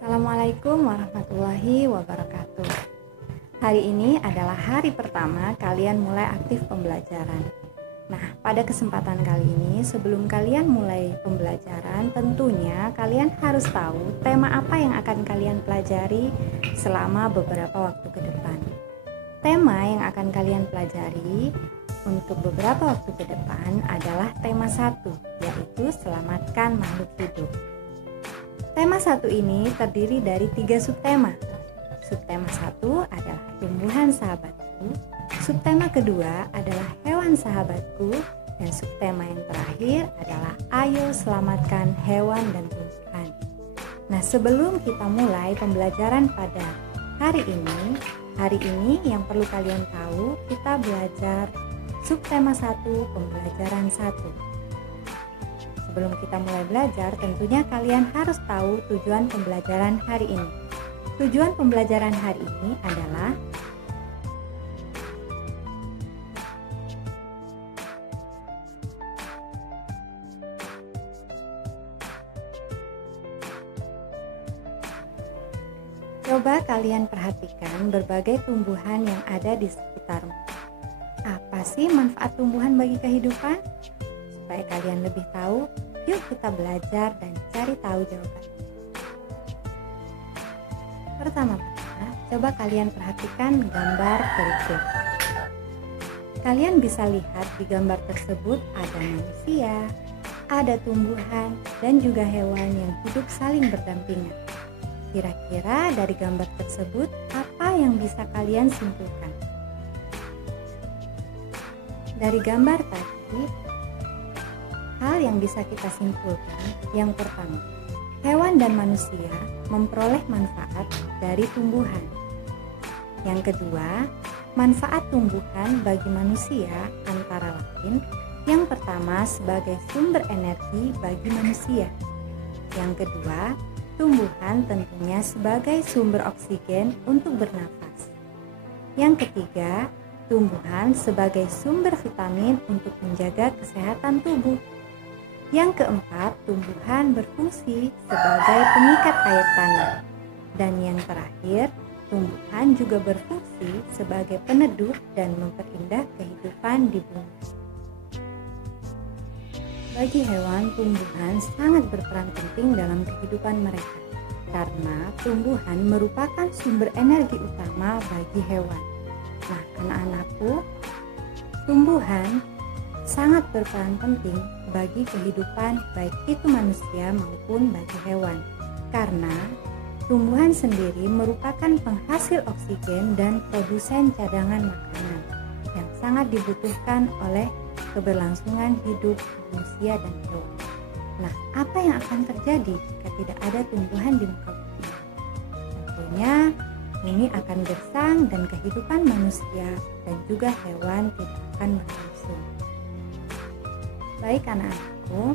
Assalamualaikum warahmatullahi wabarakatuh. Hari ini adalah hari pertama kalian mulai aktif pembelajaran. Nah, pada kesempatan kali ini, sebelum kalian mulai pembelajaran, tentunya kalian harus tahu tema apa yang akan kalian pelajari selama beberapa waktu ke depan. Tema yang akan kalian pelajari untuk beberapa waktu ke depan adalah tema 1, yaitu selamatkan makhluk hidup. Tema 1 ini terdiri dari 3 subtema. Subtema 1 adalah tumbuhan sahabatku, subtema kedua adalah hewan sahabatku, dan subtema yang terakhir adalah ayo selamatkan hewan dan tumbuhan. Nah, sebelum kita mulai pembelajaran pada hari ini yang perlu kalian tahu, kita belajar subtema 1, pembelajaran 1. Sebelum kita mulai belajar, tentunya kalian harus tahu tujuan pembelajaran hari ini. Tujuan pembelajaran hari ini adalah coba kalian perhatikan berbagai tumbuhan yang ada di sekitarmu. Apa sih manfaat tumbuhan bagi kehidupan? Supaya kalian lebih tahu, yuk kita belajar dan cari tahu jawabannya. Pertama-tama, coba kalian perhatikan gambar berikut. Kalian bisa lihat di gambar tersebut ada manusia, ada tumbuhan, dan juga hewan yang hidup saling berdampingan. Kira-kira dari gambar tersebut, apa yang bisa kalian simpulkan? Dari gambar tadi, hal yang bisa kita simpulkan, yang pertama, hewan dan manusia memperoleh manfaat dari tumbuhan. Yang kedua, manfaat tumbuhan bagi manusia antara lain, yang pertama sebagai sumber energi bagi manusia. Yang kedua, tumbuhan tentunya sebagai sumber oksigen untuk bernafas. Yang ketiga, tumbuhan sebagai sumber vitamin untuk menjaga kesehatan tubuh. Yang keempat, tumbuhan berfungsi sebagai pengikat air tanah. Dan yang terakhir, tumbuhan juga berfungsi sebagai peneduh dan memperindah kehidupan di bumi. Bagi hewan, tumbuhan sangat berperan penting dalam kehidupan mereka, karena tumbuhan merupakan sumber energi utama bagi hewan. Nah, anak-anakku, tumbuhan sangat berperan penting bagi kehidupan baik itu manusia maupun bagi hewan, karena tumbuhan sendiri merupakan penghasil oksigen dan produsen cadangan makanan yang sangat dibutuhkan oleh keberlangsungan hidup manusia dan hewan. Nah, apa yang akan terjadi jika tidak ada tumbuhan di muka bumi? Tentunya bumi akan gersang dan kehidupan manusia dan juga hewan tidak akan berlangsung. Baik anak-anakku,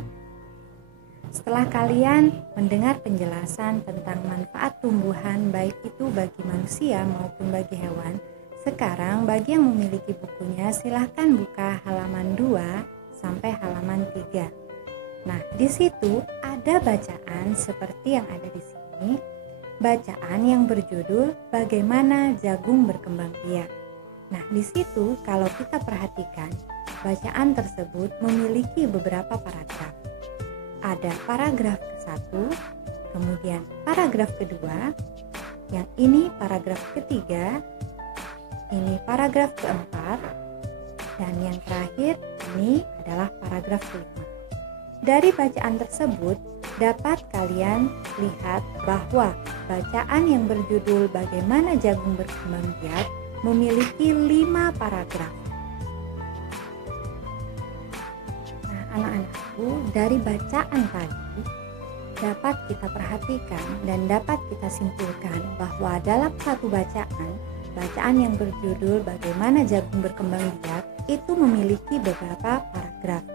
setelah kalian mendengar penjelasan tentang manfaat tumbuhan baik itu bagi manusia maupun bagi hewan, sekarang bagi yang memiliki bukunya silahkan buka halaman 2 sampai halaman 3. Nah, di situ ada bacaan seperti yang ada di sini, bacaan yang berjudul Bagaimana Jagung Berkembang Biak. Nah, di situ kalau kita perhatikan, bacaan tersebut memiliki beberapa paragraf. Ada paragraf ke-1, kemudian paragraf kedua, yang ini paragraf ketiga, ini paragraf keempat, dan yang terakhir ini adalah paragraf kelima. Dari bacaan tersebut dapat kalian lihat bahwa bacaan yang berjudul Bagaimana Jagung Berkembang Biak memiliki 5 paragraf. Anak-anakku, dari bacaan tadi dapat kita perhatikan dan dapat kita simpulkan bahwa dalam satu bacaan yang berjudul Bagaimana Jagung Berkembang Biak itu memiliki beberapa paragraf.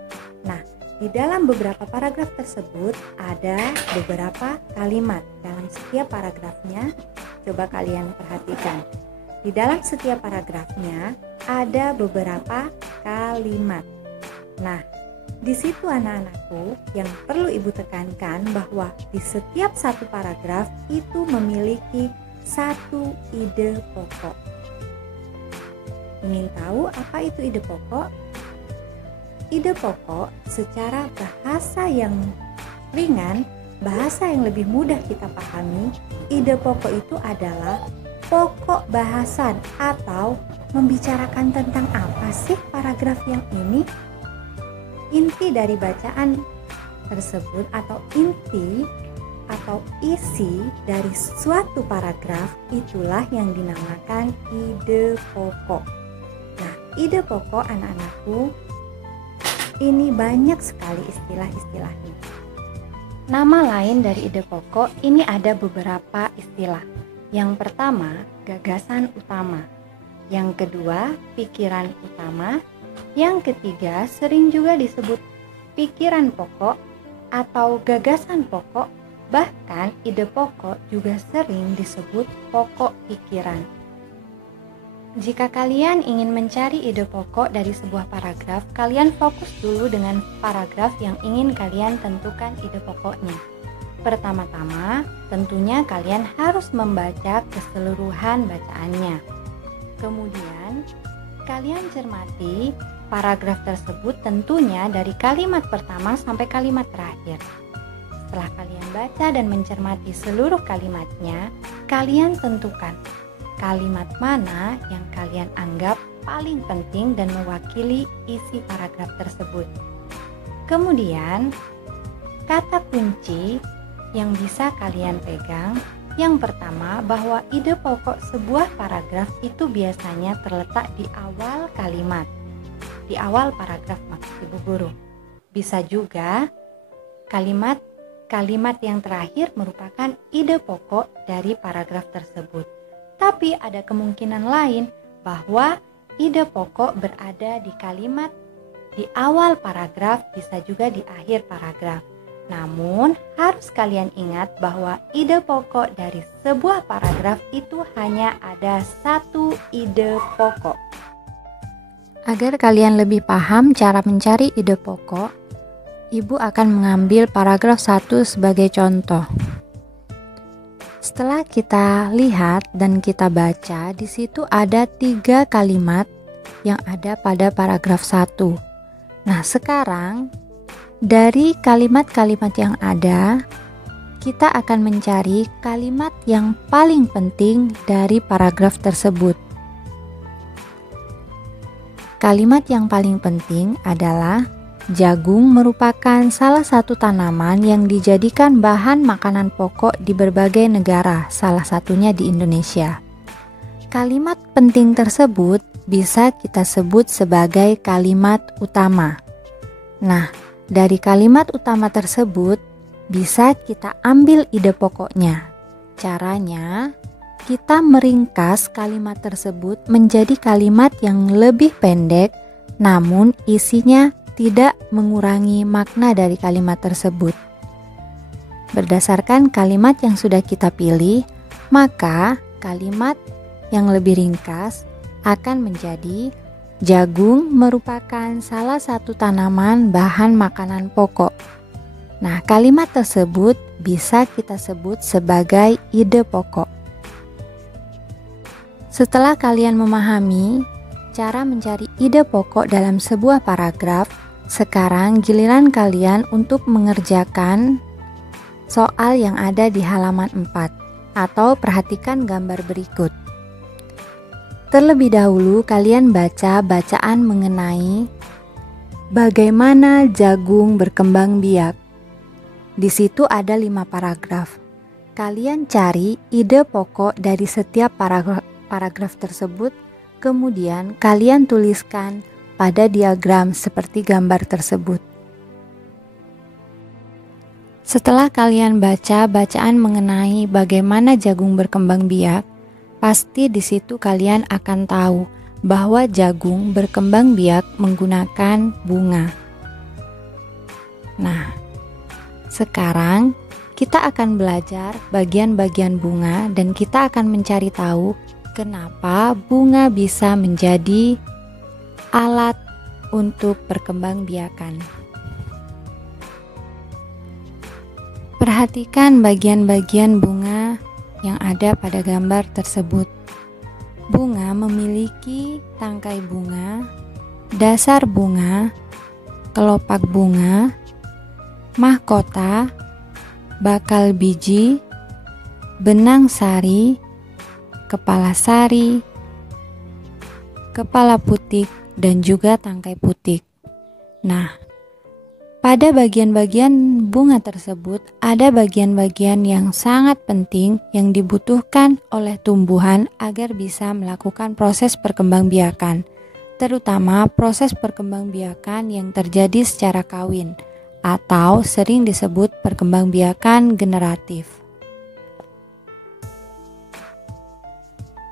Nah, di dalam beberapa paragraf tersebut ada beberapa kalimat. Dalam setiap paragrafnya, coba kalian perhatikan. Di dalam setiap paragrafnya ada beberapa kalimat. Nah, Di situ anak-anakku, yang perlu ibu tekankan bahwa di setiap satu paragraf itu memiliki satu ide pokok. Ingin tahu apa itu ide pokok? Ide pokok secara bahasa yang ringan, bahasa yang lebih mudah kita pahami, ide pokok itu adalah pokok bahasan atau membicarakan tentang apa sih paragraf yang ini. Inti dari bacaan tersebut atau inti atau isi dari suatu paragraf itulah yang dinamakan ide pokok. Nah, ide pokok anak-anakku ini banyak sekali istilah-istilahnya. Nama lain dari ide pokok ini ada beberapa istilah. Yang pertama, gagasan utama. Yang kedua, pikiran utama. Yang ketiga, sering juga disebut pikiran pokok atau gagasan pokok. Bahkan ide pokok juga sering disebut pokok pikiran. Jika kalian ingin mencari ide pokok dari sebuah paragraf, kalian fokus dulu dengan paragraf yang ingin kalian tentukan ide pokoknya. Pertama-tama, tentunya kalian harus membaca keseluruhan bacaannya. Kemudian, kalian cermati paragraf tersebut tentunya dari kalimat pertama sampai kalimat terakhir. Setelah kalian baca dan mencermati seluruh kalimatnya, kalian tentukan kalimat mana yang kalian anggap paling penting dan mewakili isi paragraf tersebut. Kemudian, kata kunci yang bisa kalian pegang, yang pertama bahwa ide pokok sebuah paragraf itu biasanya terletak di awal kalimat. Di awal paragraf maksud ibu guru. Bisa juga kalimat yang terakhir merupakan ide pokok dari paragraf tersebut. Tapi ada kemungkinan lain bahwa ide pokok berada di kalimat di awal paragraf, bisa juga di akhir paragraf. Namun harus kalian ingat bahwa ide pokok dari sebuah paragraf itu hanya ada satu ide pokok. Agar kalian lebih paham cara mencari ide pokok, ibu akan mengambil paragraf 1 sebagai contoh. Setelah kita lihat dan kita baca, di situ ada 3 kalimat yang ada pada paragraf 1. Nah, sekarang dari kalimat-kalimat yang ada, kita akan mencari kalimat yang paling penting dari paragraf tersebut. Kalimat yang paling penting adalah jagung merupakan salah satu tanaman yang dijadikan bahan makanan pokok di berbagai negara, salah satunya di Indonesia. Kalimat penting tersebut bisa kita sebut sebagai kalimat utama. Nah, dari kalimat utama tersebut bisa kita ambil ide pokoknya. Caranya, kita meringkas kalimat tersebut menjadi kalimat yang lebih pendek, namun isinya tidak mengurangi makna dari kalimat tersebut. Berdasarkan kalimat yang sudah kita pilih, maka kalimat yang lebih ringkas akan menjadi jagung merupakan salah satu tanaman bahan makanan pokok. Nah, kalimat tersebut bisa kita sebut sebagai ide pokok. Setelah kalian memahami cara mencari ide pokok dalam sebuah paragraf, sekarang giliran kalian untuk mengerjakan soal yang ada di halaman 4 atau perhatikan gambar berikut. Terlebih dahulu kalian baca bacaan mengenai bagaimana jagung berkembang biak. Di situ ada 5 paragraf. Kalian cari ide pokok dari setiap paragraf tersebut, kemudian kalian tuliskan pada diagram seperti gambar tersebut. Setelah kalian baca bacaan mengenai bagaimana jagung berkembang biak, pasti di situ kalian akan tahu bahwa jagung berkembang biak menggunakan bunga. Nah, sekarang kita akan belajar bagian-bagian bunga dan kita akan mencari tahu kenapa bunga bisa menjadi alat untuk perkembangbiakan. Perhatikan bagian-bagian bunga yang ada pada gambar tersebut. Bunga memiliki tangkai bunga, dasar bunga, kelopak bunga, mahkota, bakal biji, benang sari, kepala sari, kepala putik, dan juga tangkai putik. Nah, pada bagian-bagian bunga tersebut ada bagian-bagian yang sangat penting yang dibutuhkan oleh tumbuhan agar bisa melakukan proses perkembangbiakan, terutama proses perkembangbiakan yang terjadi secara kawin atau sering disebut perkembangbiakan generatif.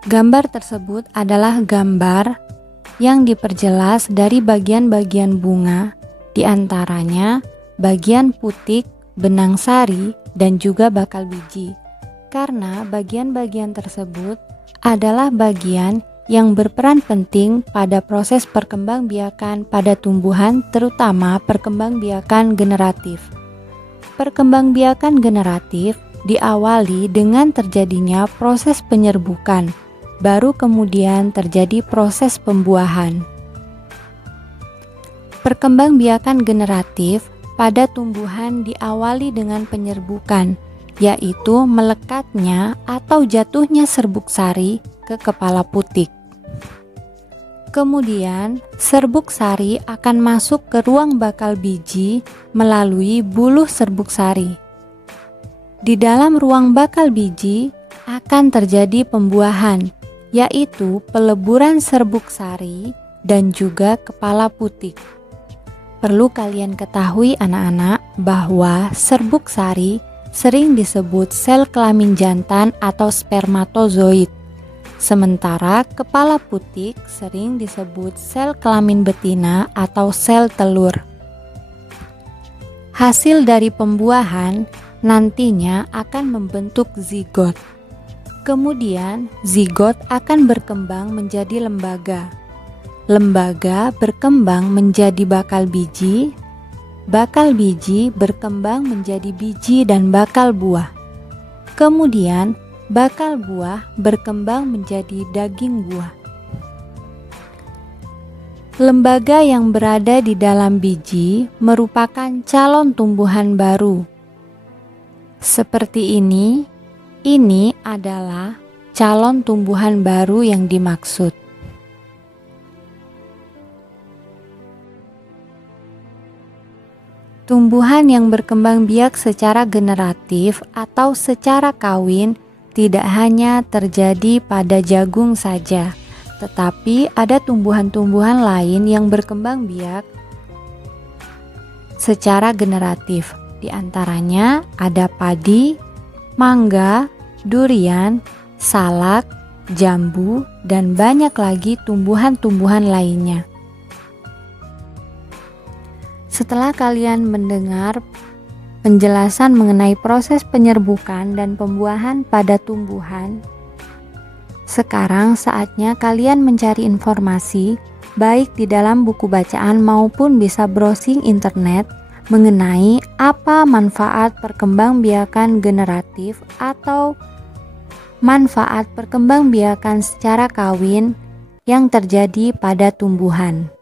Gambar tersebut adalah gambar yang diperjelas dari bagian-bagian bunga, di antaranya bagian putik, benang sari, dan juga bakal biji. Karena bagian-bagian tersebut adalah bagian yang berperan penting pada proses perkembangbiakan pada tumbuhan, terutama perkembangbiakan generatif. Perkembangbiakan generatif diawali dengan terjadinya proses penyerbukan, baru kemudian terjadi proses pembuahan. Perkembangbiakan generatif pada tumbuhan diawali dengan penyerbukan, yaitu melekatnya atau jatuhnya serbuk sari ke kepala putik. Kemudian, serbuk sari akan masuk ke ruang bakal biji melalui buluh serbuk sari. Di dalam ruang bakal biji akan terjadi pembuahan, yaitu peleburan serbuk sari dan juga kepala putik. Perlu kalian ketahui anak-anak bahwa serbuk sari sering disebut sel kelamin jantan atau spermatozoid, sementara kepala putik sering disebut sel kelamin betina atau sel telur. Hasil dari pembuahan nantinya akan membentuk zigot. Kemudian zigot akan berkembang menjadi lembaga. Lembaga berkembang menjadi bakal biji berkembang menjadi biji dan bakal buah. Kemudian bakal buah berkembang menjadi daging buah. Lembaga yang berada di dalam biji merupakan calon tumbuhan baru. Seperti ini adalah calon tumbuhan baru yang dimaksud. Tumbuhan yang berkembang biak secara generatif atau secara kawin tidak hanya terjadi pada jagung saja, tetapi ada tumbuhan-tumbuhan lain yang berkembang biak secara generatif. Di antaranya ada padi, mangga, durian, salak, jambu, dan banyak lagi tumbuhan-tumbuhan lainnya. Setelah kalian mendengar penjelasan mengenai proses penyerbukan dan pembuahan pada tumbuhan, sekarang saatnya kalian mencari informasi baik di dalam buku bacaan maupun bisa browsing internet mengenai apa manfaat perkembangbiakan generatif atau manfaat perkembangbiakan secara kawin yang terjadi pada tumbuhan.